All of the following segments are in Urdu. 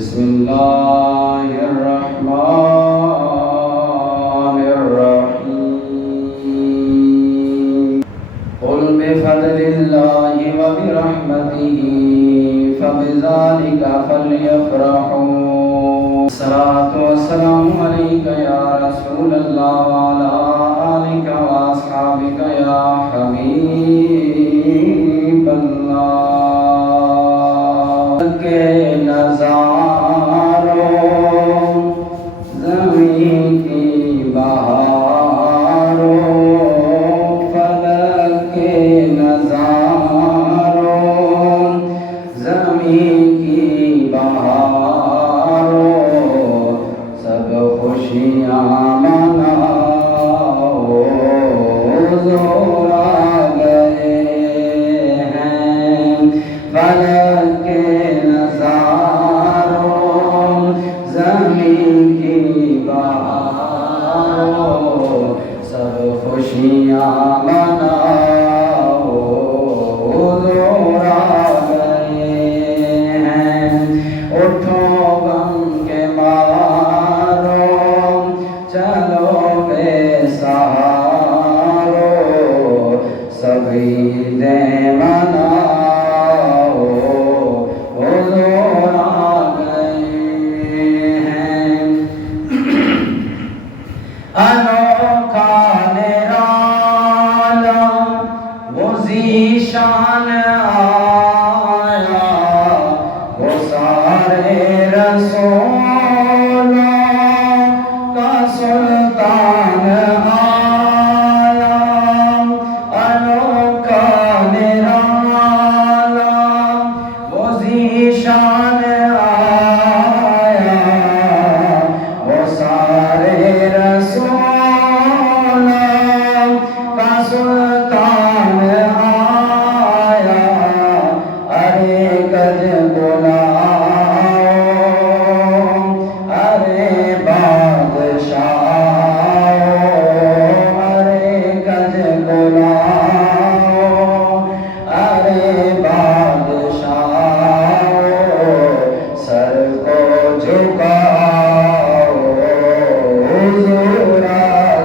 بسم اللہ الرحمن الرحیم قل بفضل اللہ وبرحمتہ فبذلک فلیفرحوا الصلاۃ والسلام علیک یا رسول اللہ وعلی آلک واصحابک یا حبیب اللہ کے نظاروں زمین کی بہاروں فلک کے نظاروں زمین کی بہاروں سب خوشیاں مناؤ زور آ گئے ہیں فلک کے نظاروں زمین کی بہاروں سب خوشیاں مناؤ زور آ گئے ہیں اٹھو غم کے مارو چلو بے سہارو سب عیدیں مناؤ حضور آ گئے ہیں انوکھا نرالا وہ ذیشان آیا وہ سارے رسولوں کا سلطان آیا انوکھا نرالا وہ ذیشان آیا وہ سارے رسولوں کا سلطان آیا ارے گج بلاؤ ارے بادشاہ ارے گج بلاؤ ارے بادشاہ سر کو جھکاؤ حضور آ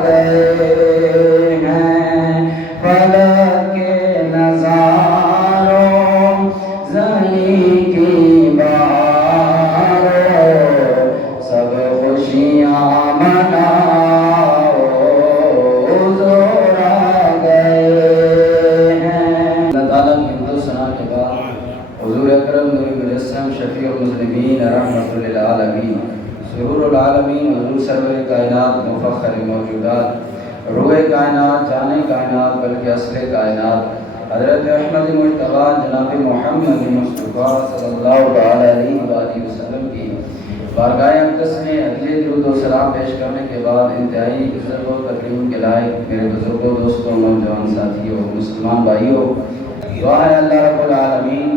گئے ہیں فلک کے نظاروں زمین کی بہاروں سب خوشیاں مناؤ حضور آ گئے ہیں۔ اللہ تعالیٰ کی حمد و ثنا کے بعد حضور اکرم نبی مجسم شفیع المذنبین رحمۃ للعالمین سرور العالمین حضور سرور کائنات مفخر موجودات روح کائنات جان کائنات بلکہ اصل کائنات حضرت احمد مجتبیٰ جناب محمد مصطفیٰ صلی اللہ علیہ وآلہ وسلم کی بارگاہ اقدس میں عدل درود و سلام پیش کرنے کے بعد انتہائی عزت و تکریم کے لائق میرے بزرگوں دوستوں نوجوان ساتھیوں مسلمان بھائیوں دعا ہے اللہ رب العالمین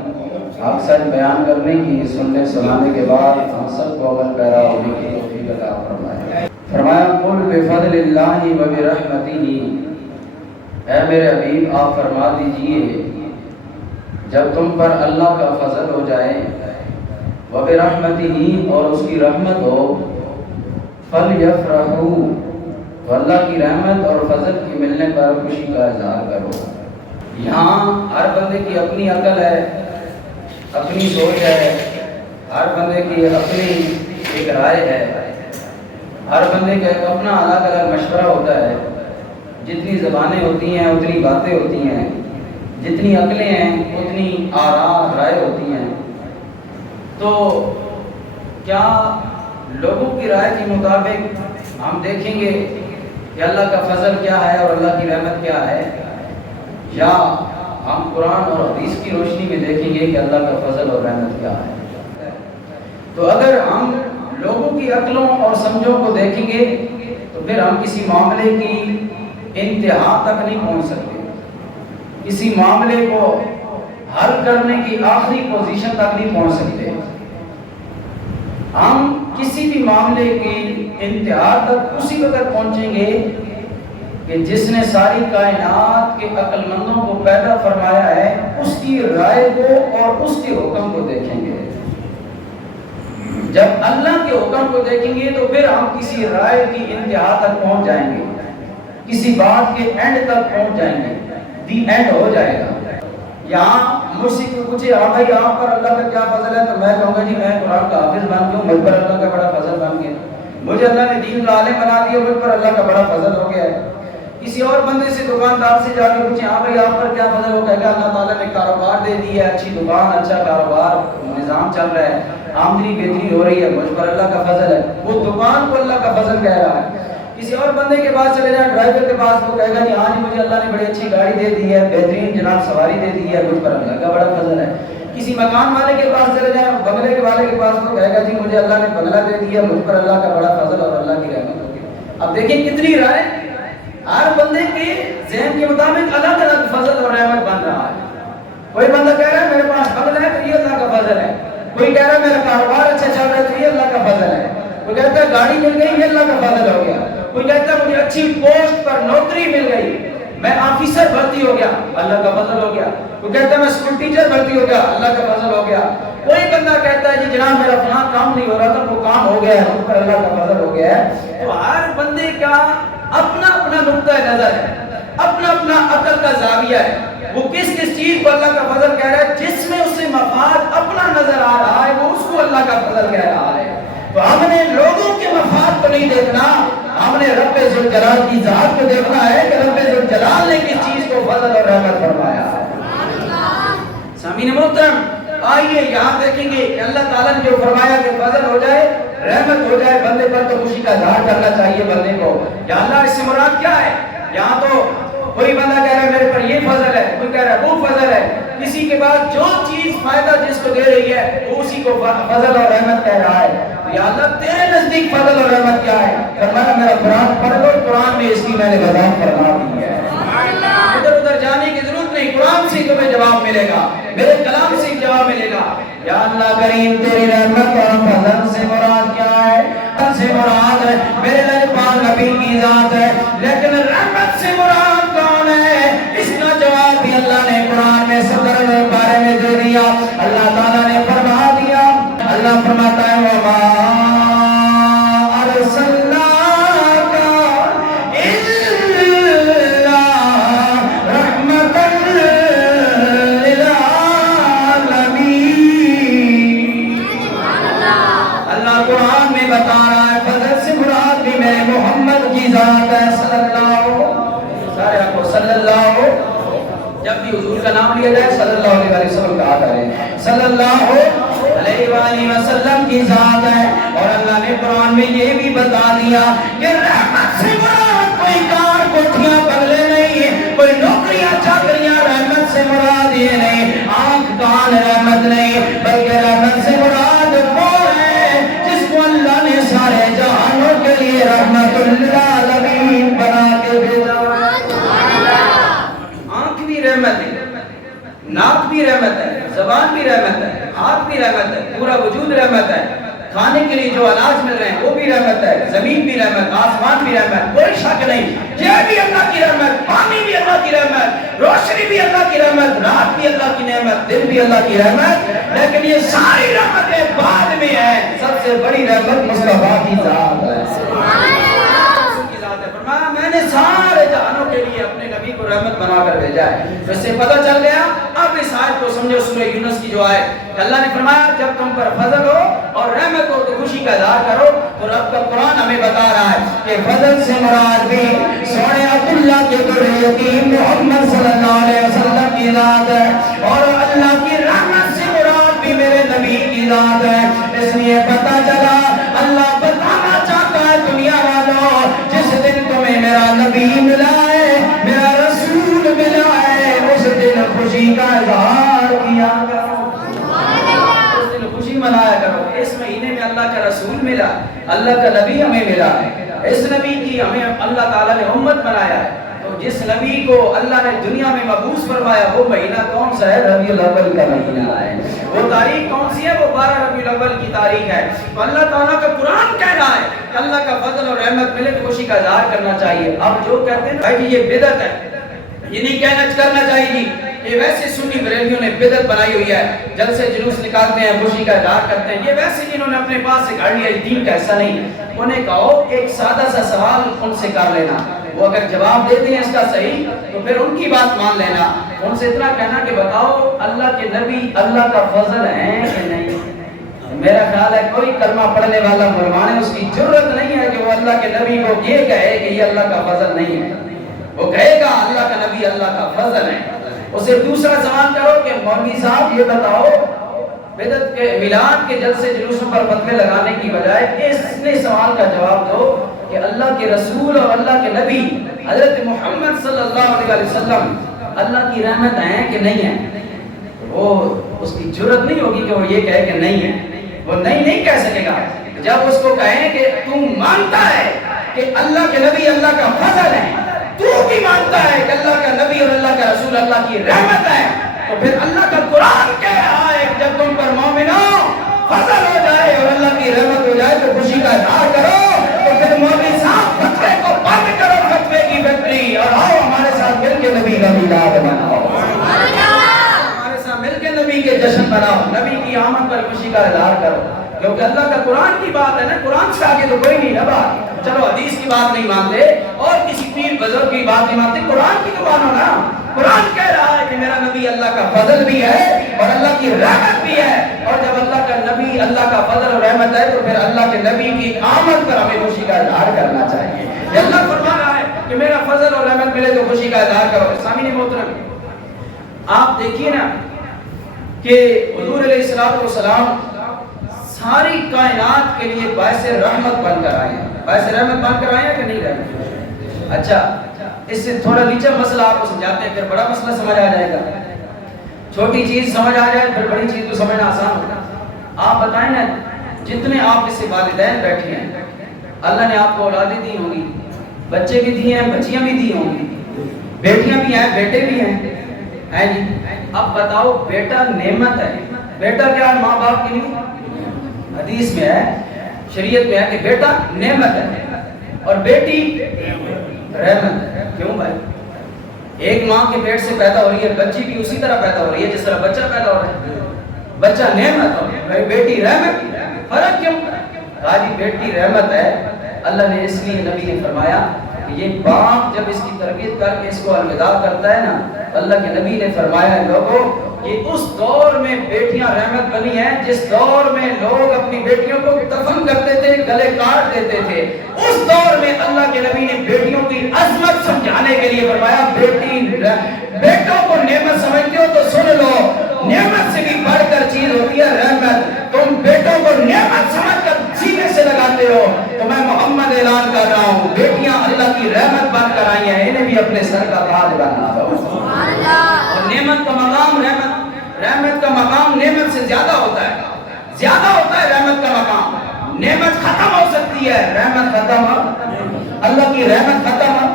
آپ سچ بیان کرنے کی سننے سنانے کے بعد ہم سب کو عمل پیرا ہونے کی توفیق عطا فرمائے۔ فرمایا قل بفضل اللہ وبرحمتہ اے میرے حبیب آپ فرما دیجئے جب تم پر اللہ کا فضل ہو جائے وبرحمتہ اور اس کی رحمت ہو فلیفرحوا تو اللہ کی رحمت اور فضل کی ملنے پر خوشی کا اظہار کرو۔ یہاں ہر بندے کی اپنی عقل ہے اپنی سوچ ہے ہر بندے کی اپنی ایک رائے ہے ہر بندے کا ایک اپنا الگ الگ مشورہ ہوتا ہے جتنی زبانیں ہوتی ہیں اتنی باتیں ہوتی ہیں جتنی عقلیں ہیں اتنی آراء رائے ہوتی ہیں تو کیا لوگوں کی رائے کے مطابق ہم دیکھیں گے کہ اللہ کا فضل کیا ہے اور اللہ کی رحمت کیا ہے یا ہم قرآن اور حدیث کی روشنی میں دیکھیں گے کہ اللہ کا فضل اور رحمت کیا ہے؟ تو اگر ہم لوگوں کی عقلوں اور سمجھوں کو دیکھیں گے تو پھر ہم کسی معاملے کی انتہا تک نہیں پہنچ سکتے کسی معاملے کو حل کرنے کی آخری پوزیشن تک نہیں پہنچ سکتے ہم کسی بھی معاملے کی انتہا تک اسی وقت پہنچیں گے کہ جس نے ساری کائنات کے عقل مندوں کو پیدا فرمایا ہے اس کی رائے کو اور اس کے حکم کو دیکھیں گے۔ جب اللہ کے حکم کو دیکھیں گے تو پھر ہم کسی رائے کی انتہا تک پہنچ جائیں گے، کسی بات کے اینڈ تک پہنچ جائیں گے، دی اینڈ ہو جائے گا۔ یہاں مجھ سے کوئی پوچھے ہاں بھائی آپ پر اللہ کا کیا فضل ہے، تو میں کہوں گا جی میں قرآن کا حافظ بن گیا، مجھ پر اللہ کا بڑا فضل بن گیا، مجھے اللہ نے دین کا عالم بنا دیا، مجھ پر اللہ کا بڑا فضل ہو گیا ہے۔ کسی اور بندے سے دکاندار سے جا کے پوچھیں ہاں بھائی آپ پر کیا فضل ہو، کہے گا اللہ تعالیٰ نے کاروبار دے دی ہے، اچھی دکان، اچھا کاروبار نظام چل رہا ہے، آمدنی بہتری ہو رہی ہے، مجھ پر اللہ کا فضل ہے۔ وہ دکان کو اللہ کا فضل کہہ رہا ہے۔ کسی اور بندے کے پاس چلے جائیں، ڈرائیور کے پاس، تو کہے گا جی ہاں جی مجھے اللہ نے بڑی اچھی گاڑی دے دی ہے، بہترین جناب سواری دے دی ہے، مجھ پر اللہ کا بڑا فضل ہے۔ کسی مکان والے کے پاس چلے جائیں، بنگلے کے والے کے پاس، تو کہے گا جی مجھے اللہ نے بنگلہ دے دیا، مجھ پر اللہ کا بڑا فضل اور اللہ کی رحمت ہوگی۔ اب دیکھیں کتنی رائے، ہر بندے کے ذہن کے مطابق الگ الگ فضل اور رحمت بن رہا ہے۔ کوئی بندہ کہہ رہا ہے میرے پاس فضل ہے تو یہ اللہ کا فضل ہے، کوئی کہہ رہا ہے میرا کاروبار اچھا چل رہا ہے تو یہ اللہ کا فضل ہے، کوئی کہتا ہے گاڑی مل گئی یہ اللہ کا فضل ہو گیا، کوئی کہتا ہے مجھے اچھی پوسٹ پر نوکری مل گئی، میں آفیسر بھرتی ہو گیا، اللہ کا فضل ہو گیا، کوئی کہتا ہے میں اسکول ٹیچر بھرتی ہو گیا، اللہ کا فضل ہو گیا، کوئی بندہ کہتا ہے جی جناب میرا فلاں کام نہیں ہو رہا تھا وہ کام ہو گیا ہے، اس پر اللہ کا فضل ہو گیا ہے۔ تو ہر بندے کا اپنا اپنا نقطہ نظر ہے، اپنا اپنا عقل کا زاویہ ہے، وہ کس کس چیز کو اللہ کا فضل کہہ رہا ہے، جس میں اسے مفاد اپنا نظر آ رہا ہے وہ اس کو اللہ کا فضل کہہ رہا ہے۔ تو ہم نے لوگوں کے مفاد کو نہیں دیکھنا، ہم نے رب ذوالجلال کی ذات کو دیکھنا ہے کہ رب ذوالجلال نے کس چیز کو فضل اور رحمت فرمایا ہے۔ سامعین محترم، آئیے یہاں دیکھیں گے کہ اللہ تعالیٰ نے جو فرمایا کہ فضل ہو جائے، رحمت ہو جائے بندے پر، تو خوشی کا اظہار کرنا چاہیے بندے کو۔ یا اللہ اس سے مراد کیا ہے؟ یہاں تو کوئی بندہ کہہ رہا ہے میرے پر یہ فضل ہے، کوئی کہہ رہا ہے وہ فضل ہے، کسی کے بعد جو چیز فائدہ جس کو دے رہی ہے وہ اسی کو فضل اور رحمت کہہ رہا ہے۔ یا اللہ تیرے نزدیک فضل اور رحمت کیا ہے؟ فرمایا میرا قرآن پڑھ لو، قرآن میں اس کی میں نے وضاحت فرما دی ہے، ادھر ادھر جانے کی ضرورت نہیں، قرآن سے تمہیں جواب ملے گا، میرے کلام سے جواب ملے گا۔ یا اللہ کریم تیری رحمت اور فضل سے مراد کیا ہے؟ فضل سے مراد ہے میرے نبی پاک نبی کی ذات ہے، لیکن رحمت سے مراد کون ہے؟ اس کا جواب بھی اللہ نے قرآن میں 17 بارے میں دے دیا۔ اللہ تعالیٰ نے فرما دیا، اللہ فرماتا ہے وَمَا حضور کا نام لیا جائے صلی اللہ علیہ وسلم کہا کریں، صلی اللہ علیہ وآلہ وسلم کی ذات ہے۔ اور اللہ نے قرآن میں یہ بھی بتا دیا کہ رحمت سے مراد کوئی کار کوٹھیاں بنگلے نہیں، کوئی نوکریاں چاکریاں، رحمت سے مراد یہ نہیں، آنکھ کان رحمت نہیں، بلکہ رحمت سے مراد وہ ہے جس کو اللہ نے سارے جہانوں کے لیے رحمت للعالمین بنا کے بھیجا۔ رحمت ہے، ناک بھی رحمت ہے، زبان بھی رحمت ہے، ہاتھ بھی رحمت ہے، پورا وجود رحمت ہے، کھانے کے لیے جو اناج مل رہے ہیں وہ بھی رحمت ہے، زمین بھی رحمت، آسمان بھی رحمت، کوئی شک نہیں، یہ بھی اللہ کی رحمت، پانی بھی اللہ کی رحمت، روشنی بھی اللہ کی رحمت، رات بھی اللہ کی نعمت، دن بھی اللہ کی رحمت، لیکن یہ ساری رحمتیں بعد میں ہیں، سب سے بڑی رحمت مصطفیٰ کی ذات ہے۔ فرمایا میں نے سارے جہانوں کے لیے اپنے نبی کو رحمت بنا کر بھیجا ہے۔ تو اس سے پتہ چل گیا، اب اس آیت کو سمجھو سورہ یونس کی جو آیت کہ اللہ نے فرمایا جب تم پر فضل ہو اور رحمت ہو تو خوشی کا اظہار کرو۔ تو رب کا قرآن ہمیں بتا رہا ہے کہ فضل سے مراد بھی سونے عبداللہ کے در یتیم محمد صلی اللہ علیہ وسلم کی ذات ہے، اور اللہ کی رحمت سے مراد بھی میرے نبی کی ذات ہے۔ اس لیے پتہ چلا اللہ بتانا چاہتا ہے دنیا والوں، جس دن تمہیں میرا نبی ملا ہے، میرا رسول ملا ہے، اس دن خوشی کا اظہار کیا کرو، اس دن خوشی منایا کرو۔ اس مہینے میں اللہ کا رسول ملا، اللہ کا نبی ہمیں ملا ہے، اس نبی کی ہمیں اللہ تعالیٰ نے امت بنایا ہے۔ تو جس نبی کو اللہ نے دنیا میں مبعوث فرمایا وہ مہینہ کون سا ہے؟ ربیع الاول کا مہینہ ہے۔ وہ تاریخ کون سی ہے؟ وہ 12 ربیع الاول کی تاریخ ہے۔ تو اللہ تعالیٰ کا قرآن کہہ رہا ہے کہ اللہ کا فضل اور رحمت ملے تو خوشی کا اظہار کرنا چاہیے۔ اب جو کہتے ہیں بھائی یہ بدعت ہے، یہ نہیں کہنا کرنا چاہیے جی یہ ویسے سنی بریلویوں نے بدعت بنائی ہوئی ہے، جلسے جلوس نکالتے ہیں، خوشی کا اظہار کرتے ہیں، یہ ویسے جنہوں نے اپنے پاس سے گھڑ لیا، دین کا حصہ نہیں ہے۔ انہیں کہو ایک سادہ سا سوال ان سے کر لینا، وہ اگر جواب دیتے ہیں اس کا صحیح تو پھر ان کی بات مان لینا۔ ان سے اتنا کہنا کہ بتاؤ اللہ کے نبی اللہ کا فضل ہے کہ نہیں؟ میرا خیال ہے کوئی کلمہ پڑھنے والا مسلمان ہے، اس کی جرت نہیں ہے کہ وہ اللہ کے نبی کو یہ کہے کہ یہ اللہ کا فضل نہیں ہے۔ وہ کہے گا اللہ کا نبی اللہ کا فضل ہے۔ اسے دوسرا سوال کرو کہ مولوی صاحب یہ بتاؤ، بدعت کے میلاد کے جلسے جلوسوں پر فتوے لگانے کی بجائے اس نے سوال کا جواب دو کہ اللہ کے رسول اور اللہ کے نبی حضرت محمد صلی اللہ علیہ وسلم اللہ کی رحمت ہیں کہ نہیں ہیں؟ وہ اس کی جرت نہیں ہوگی کہ وہ یہ کہے کہ نہیں ہے، وہ نہیں کہہ سکے گا۔ جب اس کو کہیں کہ تم مانتا ہے کہ اللہ کے نبی اللہ کا فضل ہے، تو بھی مانتا ہے کہ اللہ کا نبی اور اللہ کا رسول اللہ کی رحمت ہے، تو پھر اللہ کا قرآن کہہ رہا ہے جب تم پر مومنوں فضل ہو جائے اور اللہ کی رحمت ہو جائے تو خوشی کا اظہار کرو۔ تو پھر مولوی صاحب فتوے کو بند کرو، فتوے کی فیکٹری، اور آؤ ہمارے ساتھ مل کے نبی کا میلاد مناؤ، ہمارے ساتھ مل کے نبی کے جشن مناؤ، نبی کی آمد پر خوشی کا اظہار کرو، کیونکہ اللہ کا قرآن کی بات ہے نا، قرآن سے آگے تو کوئی نہیں ہے بات۔ چلو حدیث کی بات نہیں مانتے اور کسی پیر بزرگ کی بات نہیں مانتے، قرآن کی تو مانو نا۔ قرآن کہہ رہا ہے کہ میرا نبی اللہ کا فضل بھی ہے اور اللہ کی رحمت بھی ہے، اور جب اللہ کا نبی اللہ کا فضل اور رحمت ہے تو پھر اللہ کے نبی کی آمد پر ہمیں خوشی کا اظہار کرنا چاہیے۔ یہ اللہ فرما رہا ہے کہ میرا فضل اور رحمت ملے تو خوشی کا اظہار کرو۔ سامعین محترم، آپ دیکھیے نا کہ حضور علیہ السلام ساری کائنات کے لیے باعث رحمت بن کر آئے ہیں، باعث رحمت بن کر آئے ہیں کہ نہیں رہے؟ اچھا، اس سے تھوڑا نیچے مسئلہ آپ کو سمجھاتے ہیں، پھر بڑا مسئلہ سمجھ آ جائے گا۔ چھوٹی چیز سمجھ آ جائے پھر بڑی چیز کو سمجھنا آسان ہوگا۔ آپ بتائیں نا، جتنے آپ اس سے والدین بیٹھے ہیں، اللہ نے آپ کو اولادیں دی ہوں گی، بچے بھی دیے ہیں، بچیاں بھی دی ہوں گی، بیٹیاں بھی ہیں، بیٹے بھی ہیں جی۔ اب بتاؤ، بیٹا نعمت ہے، بیٹا کیا ہے؟ ماں باپ کے لیے حدیث میں ہے، شریعت میں ہے کہ بیٹا نعمت ہے اور بیٹی رحمت ہے۔ کیوں بھائی؟ ایک ماں کے پیٹ سے پیدا ہو رہی ہے، بچی بھی اسی طرح پیدا ہو رہی ہے جس طرح بچہ پیدا ہو رہا ہے۔ بچہ نعمت اور بیٹی رحمت، فرق کیوں؟ کہا جی بیٹی رحمت ہے، اللہ نے اس لیے نبی نے فرمایا کہ یہ باپ جب اس کی تربیت کر کے اس کو الوداع کرتا ہے نا، اللہ کے نبی نے فرمایا ہے لوگوں، یہ اس دور میں بیٹیاں رحمت بنی ہیں جس دور میں لوگ اپنی بیٹیوں کو دفن کرتے تھے، گلے کاٹ دیتے تھے۔ اس دور میں اللہ کے نبی نے بیٹیوں کی عظمت سمجھانے کے لیے فرمایا بیٹوں کو نعمت سمجھتے ہو تو سن لو، نعمت سے بھی بڑھ کر چیز ہوتی ہے رحمت۔ تم بیٹوں کو نعمت سمجھ کر سینے سے لگاتے ہو، تو میں محمد اعلان کر رہا ہوں بیٹیاں اللہ کی رحمت بن کر آئی ہیں، انہیں بھی اپنے سر کا تاج بننا دو۔ اور نعمت کا مقام رحمت کا مقام نعمت سے زیادہ ہوتا ہے، زیادہ ہوتا ہے رحمت کا مقام۔ نعمت ختم ہو سکتی ہے، رحمت ختم ہو، اللہ کی رحمت ختم ہو،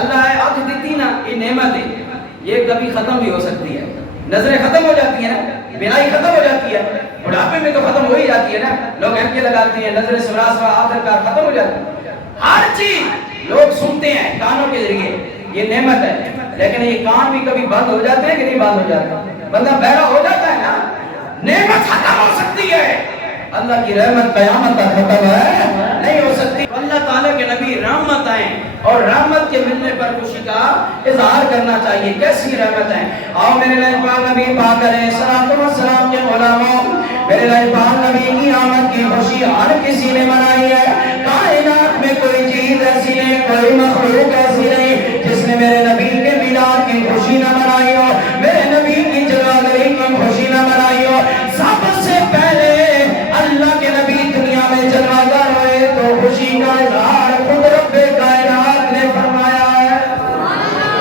اللہ ہے آنکھ دیتی نا، یہ نعمت ہے، یہ کبھی ختم بھی ہو سکتی ہے۔ نظریں ختم ہو جاتی ہیں نا، بینائی ختم ہو جاتی ہے، بڑھاپے میں تو ختم ہو ہی جاتی ہے نا، لوگ اینکیں لگاتے ہیں، نظریں سوا آخر کار ختم ہو جاتی ہے۔ ہر چیز لوگ سنتے ہیں کانوں کے ذریعے، یہ نعمت ہے، لیکن یہ کان بھی کبھی بند ہو جاتے ہیں کہ نہیں بند ہو جاتے؟ بندہ بہرا ہو جاتا ہے نا، نعمت ختم ہو سکتی ہے، اللہ کی رحمت قیامت تک ختم ہے نہیں ہو سکتی۔ اللہ تعالیٰ کے نبی رحمت آئیں اور رحمت کے ملنے پر خوشی کا اظہار کرنا چاہیے۔ کیسی رحمت ہے؟ آؤ میرے لائبان نبی پاک علیہ السلام کے غلاموں، میرے لائبان نبی کی آمد کی خوشی ہر کسی نے منائی ہے۔ کائنات میں کوئی چیز ایسی نہیں، کوئی مخلوق ایسی نہیں جس نے میرے نبی کے میلاد کی خوشی نہ منائی ہو، میرے نبی کی جلوگری کی خوشی نہ منائی ہو۔ سب سے پہلے اللہ کے نبی دنیا میں جلوگر ہوئے تو خوشی کا اظہار خود رب کائنات نے فرمایا ہے،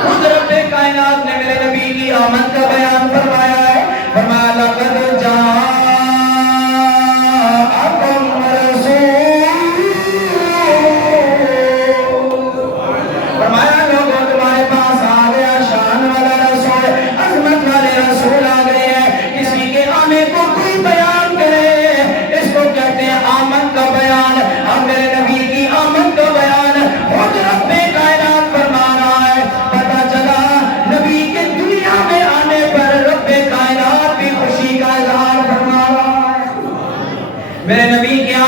خود رب کائنات نے میرے نبی کی آمد کا بیان فرمایا ہے۔ فرمایا لقد جاءکم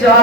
4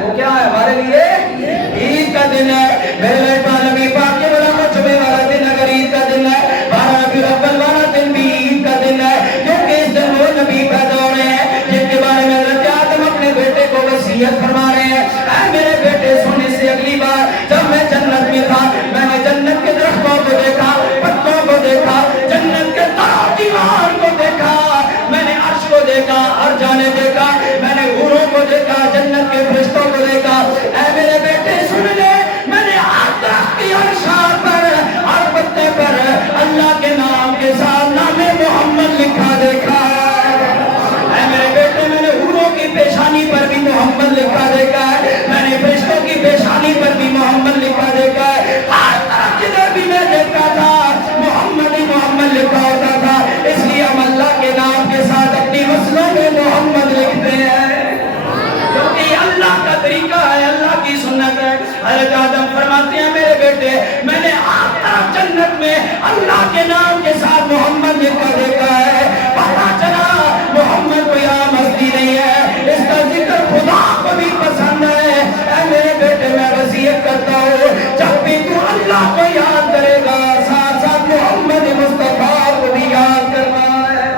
وہ کیا ہے ہمارے لیے؟ عید کا دن ہے میرے نبی پاک کے بلا جمعے والا دن اگر عید کا دن ہے 12 ربیع الاول والا دن بھی عید کا دن ہے کیونکہ اس دن وہ نبی پیدا ہو رہے ہیں جن کے بارے میں حضرت آدم اپنے بیٹے کو وصیت فرما رہے ہیں اے میرے بیٹے سونے سے اگلی بار جب میں جنت میں تھا میں نے جنت کے درختوں کو دیکھا پتوں کو دیکھا جنت کے دیوار کو دیکھا میں نے عرش کو دیکھا ہر جانے دیکھا میں نے حوروں کو دیکھا جنت کے فرشتوں کو دیکھا اے میرے بیٹے سن لے میں نے ہر درخت کی ہر شاخ پر ہر پتے پر اللہ کے نام کے ساتھ نام محمد لکھا دیکھا اے میرے بیٹے میں نے حوروں کی پیشانی پر بھی محمد لکھا دیکھا ہے میں نے فرشتوں کی پیشانی پر بھی محمد لکھا دیکھا ہے ہر طرف جدھر بھی میں دیکھتا تھا محمد ہی محمد لکھا ہوتا تھا اس لیے ہم اللہ کے نام کے ساتھ اپنی مسلوں میں محمد لکھتے ہیں کیونکہ یہ اللہ کا طریقہ ہے اللہ کی سنت ہے حضرت آدم فرماتے ہیں میرے بیٹے میں نے آپ طرف جنت میں اللہ کے نام کے ساتھ محمد لکھا دیکھا ہے پتا چلا محمد کوئی عام ہستی نہیں ہے اس کا ذکر خدا کو بھی پسند ہے اے میرے بیٹے میں وصیت کرتا ہوں جب بھی تو اللہ کو یاد کرے گا ساتھ ساتھ محمد مصطفیٰ کو بھی یاد کرنا ہے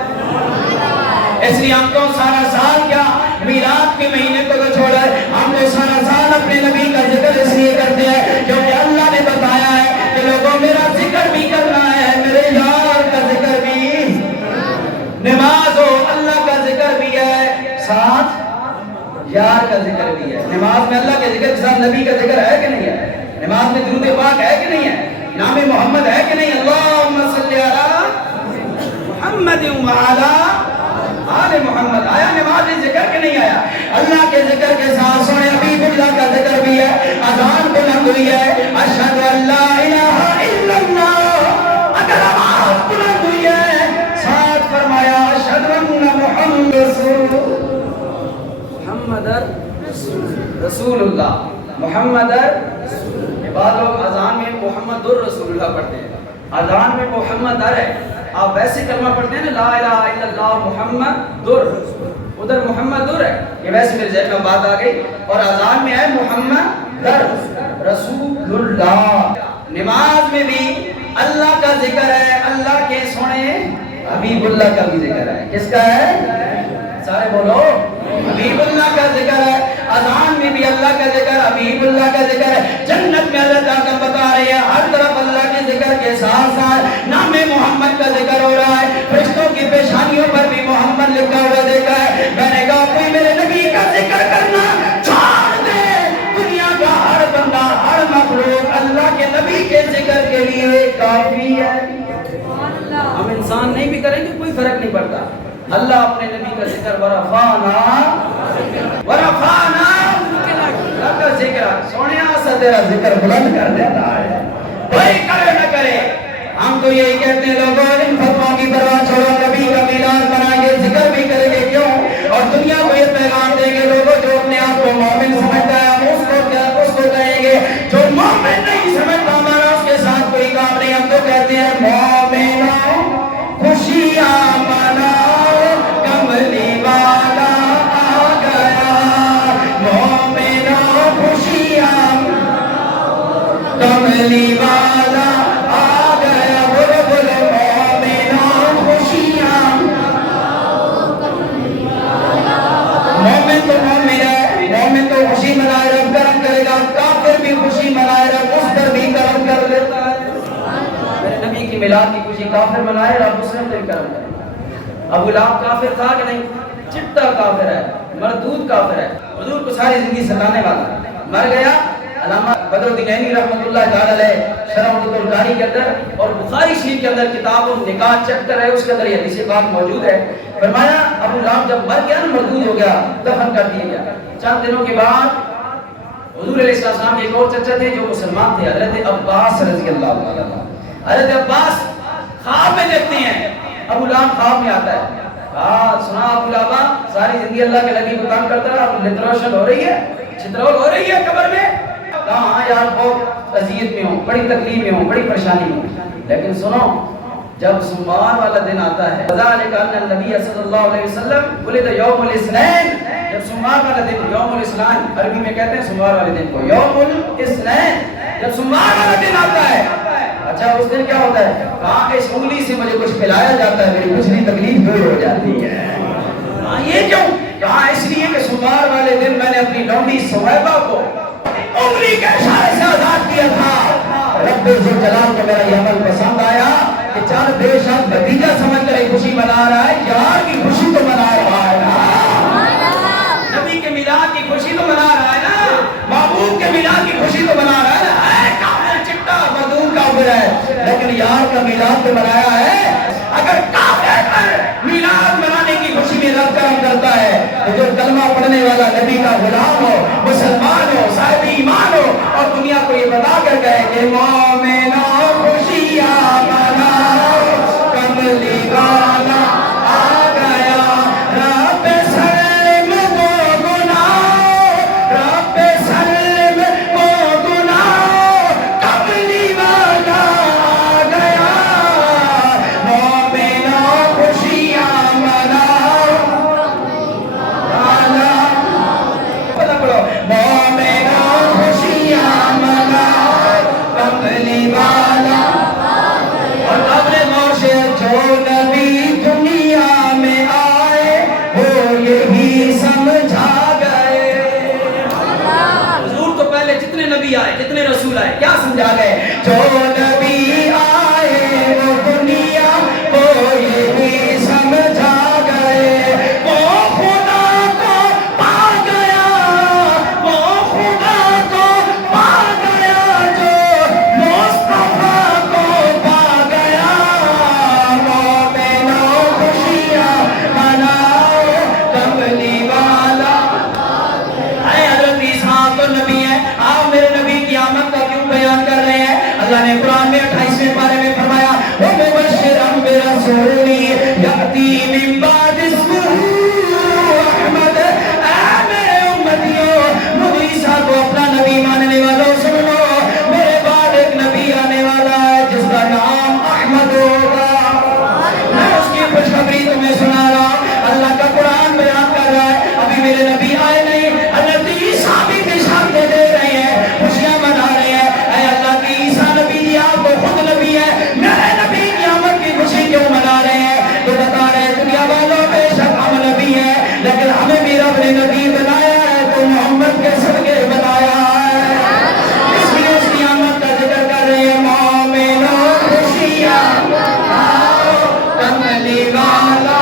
اس لیے ہم تو سارا سال کیا میلاد کے مہینے کو تو چھوڑا ہے ہم تو سارا سال اپنے نبی کا ذکر اس لیے کرتے ہیں کیونکہ اللہ نے بتایا ہے کہ لوگوں میرا ذکر بھی کرنا ہے میرے یار کا ذکر بھی نماز ہو اللہ کا ذکر بھی ہے ساتھ یار کا ذکر بھی ہے نماز میں اللہ کے ذکر کے ساتھ نبی کا ذکر ہے کہ نہیں ہے نماز میں درود پاک ہے کہ نہیں ہے نام محمد ہے کہ نہیں اللہم صلی علی محمد وعلی آل محمد آیا نماز ذکر کے نہیں آیا اللہ کے ذکر کے ساتھ سونے حبیب اللہ کا ذکر بھی ہے اذان بلند ہوئی ہے اشہد ان لا الہ الا اللہ اگر آواز بلند ہوئی ہے ساتھ فرمایا اشہد ان محمد رسول اللہ محمد یہ بعض لوگ اذان میں محمد الرسول اللہ پڑھتے ہیں اذان میں محمد ہے آپ ویسے کلمہ پڑھتے ہیں نا لا الہ الا اللہ محمد در ادھر محمد در ہے یہ ویسے میرے ذہن میں بات آ گئی اور اذان میں ہے محمد در رسول اللہ نماز میں بھی اللہ کا ذکر ہے اللہ کے سونے حبیب اللہ کا بھی ذکر ہے کس کا ہے سارے بولو حبیب اللہ کا ذکر ہے اذان میں بھی اللہ کا ذکر حبیب اللہ کا ذکر ہے جنت میں اللہ تعالیٰ بتا رہے ہیں ہر طرف اللہ کے ذکر کے ساتھ ساتھ نام محمد کا ذکر ہو رہا ہے فرشتوں کی پیشانیوں پر بھی محمد لکھا ہوا دیکھا ہے میں نے کہا کوئی میرے نبی کا ذکر کرنا چھوڑ دے دنیا کا ہر بندہ ہر مخلوق اللہ کے نبی کے ذکر کے لیے کافی ہے ہم انسان نہیں بھی کریں گے کوئی فرق نہیں پڑتا اللہ اپنے نبی کا ذکر ورفعنا اللہ کا ذکر سونیا سا تیرا ذکر بلند کر دیتا ہے کوئی کرے نہ کرے ہم تو یہی کہتے ہیں لوگوں ان فتووں کی پرواہ چھوڑو نبی کا میلاد منائیں گے ذکر بھی کریں گے کیوں اور دنیا کو یہ پیغام دیں گے لوگوں جو اپنے آپ کو مومن سمجھتا ہے ہم اس کو کہیں گے جو مومن نہیں سمجھتا ہمارا اس کے ساتھ کوئی کام نہیں ہم تو کہتے ہیں مومنوں خوشیاں مناؤ کملی والا آ گیا مومنوں خوشیاں کملی والا آ گیا بولو بولو مومنوں خوشیاں مومن تو مومن ہے مومن تو خوشی منائے رب کرم کرے گا کافر بھی خوشی منائے رب اس پر بھی کرم کر لیتا ہے میرے نبی کی میلاد کی خوشی کافر منائے رب اس پر بھی کرم کرے ابو لہب کافر تھا کہ نہیں چٹا کافر ہے مردود کافر ہے حضور کو ساری زندگی ستانے والا مر گیا علامہ بدر الدین عینی رحمۃ اللہ تعالی علیہ شرح القاری کے اندر اور بخاری شریف کے اندر کتاب النکاح چیک کر رہے اس کے اندر یہ حدیث پاک موجود ہے فرمایا ابو لہب جب مر گیا نا مردود ہو گیا دفن کر دیا گیا چند دنوں کے بعد حضور علیہ السلام کے ایک اور چچا تھے جو مسلمان تھے حضرت عباس رضی اللہ تعالی عنہ حضرت عباس خواب میں دیکھتے ہیں ابو لہب خواب میں آتا ہے سنا ابو لہب ساری زندگی اللہ کے نبی کو کام کرتا رہا اب لتروشن ہو رہی ہے چھترول ہو رہی ہے قبر میں کہاں یار بہت اذیت میں ہوں بڑی تکلیف میں ہوں بڑی پریشانی میں ہوں لیکن سنو جب سوموار والا دن آتا ہے ذالک ان النبی صلی اللہ علیہ وسلم ولد یوم الاثنین جب سوموار والا دن یوم الاسنان، عربی میں کہتے ہیں سوموار والے دن کو یوم الاسنین، جب سوموار والا دن آتا ہے، اچھا اس دن کیا ہوتا ہے؟ کہاں اس انگلی سے مجھے کچھ پلایا جاتا ہے، میری پچھلی تکلیف دور ہو جاتی ہے۔ یہ کیوں؟ کہاں اس لیے کہ سوموار والے دن میں نے اپنی لونڈی سویبہ کو انگلی کے اشارے سے آزاد کیا تھا۔ رب ذوالجلال کو میرا یہ عمل پسند آیا کہ چند بے شک بھتیجا سمجھ کر ایک خوشی منا رہا ہے، یار کی خوشی تو منا رہا ہے نا، نبی کے میلاد کی خوشی تو منا رہا ہے نا، محبوب کے میلاد کی خوشی تو منا رہا ہے نا۔ اے کافر چٹا مدون کافر ہے لیکن یار کا میلاد تو منایا ہے۔ اگر کافر پر میلاد منانے کی خوشی میں رب کرم کرتا ہے تو جو کلمہ پڑھنے والا نبی کا غلام ہو، مسلمان ہو، صاحب ایمان ہو اور دنیا کو یہ بتا کر کہے کہ مومنوں خوشیاں مناؤ، کملی والا آ گیا، رب سلم کو گناؤ، رب سلم کو گناؤ، کملی والا آ گیا، مومنوں خوشیاں مناؤ، مومنوں خوشیاں مناؤ، کملی والا۔ اور قبل موشے جو نبی دنیا میں آئے وہ یہی سمجھا گئے۔ حضور تو پہلے جتنے نبی آئے، جتنے رسول آئے، کیا سمجھا گئے؟ جو نبی آئے وہ دنیا کو یہی سمجھا گئے، وہ خدا کو پا گیا، وہ خدا کو پا گیا جو مصطفیٰ کو پا گیا، مومنوں خوشیاں مناؤ، کملی والا۔ اے حضرت عیسیٰ تو نبی ہے، آپ میرے نبی کی آمد کا کیوں بیان کر رہے ہیں؟ اللہ نے قرآن میں 28ویں پارے میں فرمایا وَمُبَشِّرًا بِرَسُولٍ يَأْتِي مِن بَعْدِ اسْمُهُ أَحْمَدُ۔ اے میرے امتیوں، مجھے عیسیٰ کو اپنا نبی ماننے والوں سن لو، میرے بعد ایک نبی آنے والا ہے جس کا نام احمد ہوگا۔ میں اس کی خوشخبری تمہیں سنا رہا ہوں، اللہ کا قرآن بیان کر رہا ہے، ابھی میرے نبی آئے نہیں، حضرت عیسیٰ بھی بشارتیں دے رہے ہیں، خوشیاں منا رہے ہیں۔ اے اللہ کی عیسیٰ نبی جی آپ تو خود نبی ہے، میرے نبی کی آمد کی خوشی کیوں منا رہے ہیں؟ تو بتا رہے ہیں دنیا والوں بے شک ہم نبی ہیں لیکن ہمیں بھی رب نے نبی بنایا ہے تو محمد کے صدقے بنایا ہے، اس لیے اس کی آمد کا ذکر کر رہے ہیں، مومنوں خوشیاں مناؤ، کملی والا۔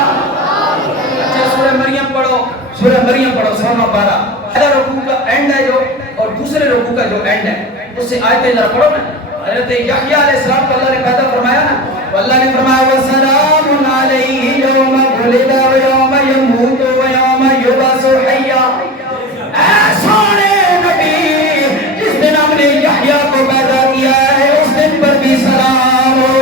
اچھا سورہ مریم پڑھو، سورہ مریم پڑھو 100واں پارہ، پہلا رکوع کا اینڈ ہے جو اور دوسرے رکوع کا جو اینڈ ہے اس سے آیتیں ذرا پڑھو نا۔ حضرت یحییٰ علیہ السلام کو اللہ نے پیدا فرمایا نا، تو اللہ نے فرمایا وَسَلَامٌ عَلَيْهِ يَوْمَ وُلِدَ وَيَوْمَ يَمُوتُ وَيَوْمَ يُبْعَثُ حَيًّا۔ اے سونے نبی، جس دن ہم نے یحییٰ کو پیدا کیا ہے اس دن پر بھی سلام ہو۔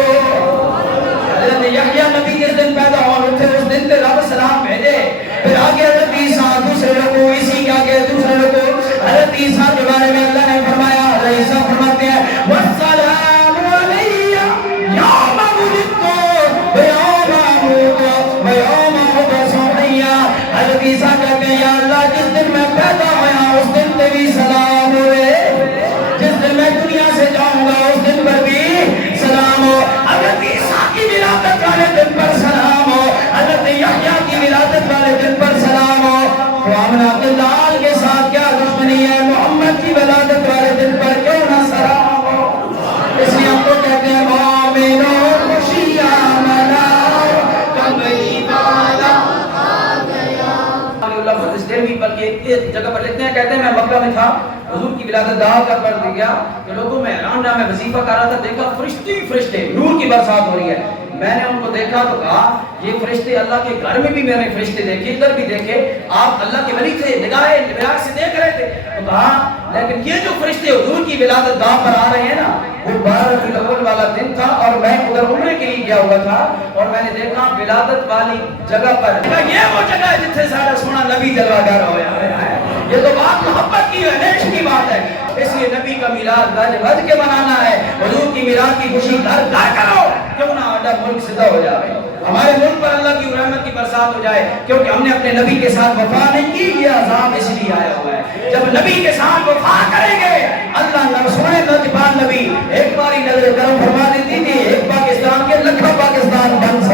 حضرت یحییٰ نبی جس دن پیدا ہوئے تھے اس دن پہ رب سلام بھیجے۔ پھر آگے حضرت عیسیٰ دوسرے رکوع، اسی کے آگے دوسرے رکوع، حضرت عیسیٰ کے بارے میں اللہ نے فرمایا، حضرت عیسیٰ فرماتے ہیں وَالسَّلَامُ عَلَيَّ يَوْمَ وُلِدتُّ وَيَوْمَ أَمُوتُ وَيَوْمَ أُبْعَثُ حَيًّا۔ حضرت عیسیٰ کہتے ہیں یا اللہ جس دن میں پیدا ہوا اس دن پہ بھی سلام ہوئے، جس دن میں دنیا سے جاؤں گا اس دن پر بھی سلام ہو۔ حضرت عیسیٰ کی ولادت والے دن پر سلام ہو، حضرت یحییٰ کی ولادت والے دن پر سلام ہو۔ تو آمنہ کے لال کے ساتھ کیا دشمنی ہے؟ محمد کی ولادت والے دن پر کیوں نہ سلام ہو؟ اس لیے ہم کو کہتے ہیں مومنوں خوشیاں مناؤ، کملی والا آ گیا۔ اللہ مدرس دہلوی پر ایک جگہ پر لکھتے ہیں، کہتے ہیں میں مکہ میں تھا، حضور کی ولادت دعا کر پڑھ گیا کہ لوگوں میں حیران رہا، میں وظیفہ کر رہا تھا، دیکھا فرشتے نور کی برسات ہو رہی ہے۔ میں نے ان کو دیکھا تو کہا یہ فرشتے اللہ کے گھر میں بھی میں نے فرشتے دیکھے، ادھر بھی دیکھے، آپ اللہ کے ولی تھے، نگاہ نگاہ سے دیکھ رہے تھے، تو کہا لیکن یہ جو فرشتے حضور کی ولادت دعا پر آ رہے ہیں نا وہ 12 ربیع الاول والا دن تھا اور میں ادھر عمرے کے لیے گیا ہوا تھا اور میں نے دیکھا ولادت والی جگہ پر یہ وہ جگہ ہے جتنے سارا سونا نبی جلوہ گر ہویا ہے۔ یہ تو بات محبت کی ہے، عشق کی بات ہے، اس لیے نبی کا میلاد گج بج کے منانا ہے۔ حضور کی میلاد کی خوشی گھر گھر کرو، کیوں نہ آدھا ملک صدا ہو جائے۔ ہمارے ملک پر اللہ کی رحمت کی برسات ہو جائے، کیونکہ ہم نے اپنے نبی کے ساتھ وفا نہیں کی، یہ عذاب اس لیے آیا ہوا ہے۔ جب نبی کے ساتھ وفا کریں گے، اللہ سونے نوجوان نبی ایک باری نظر کرم فرما دیتی تھی، ایک پاکستان کے لکھوں پاکستان بن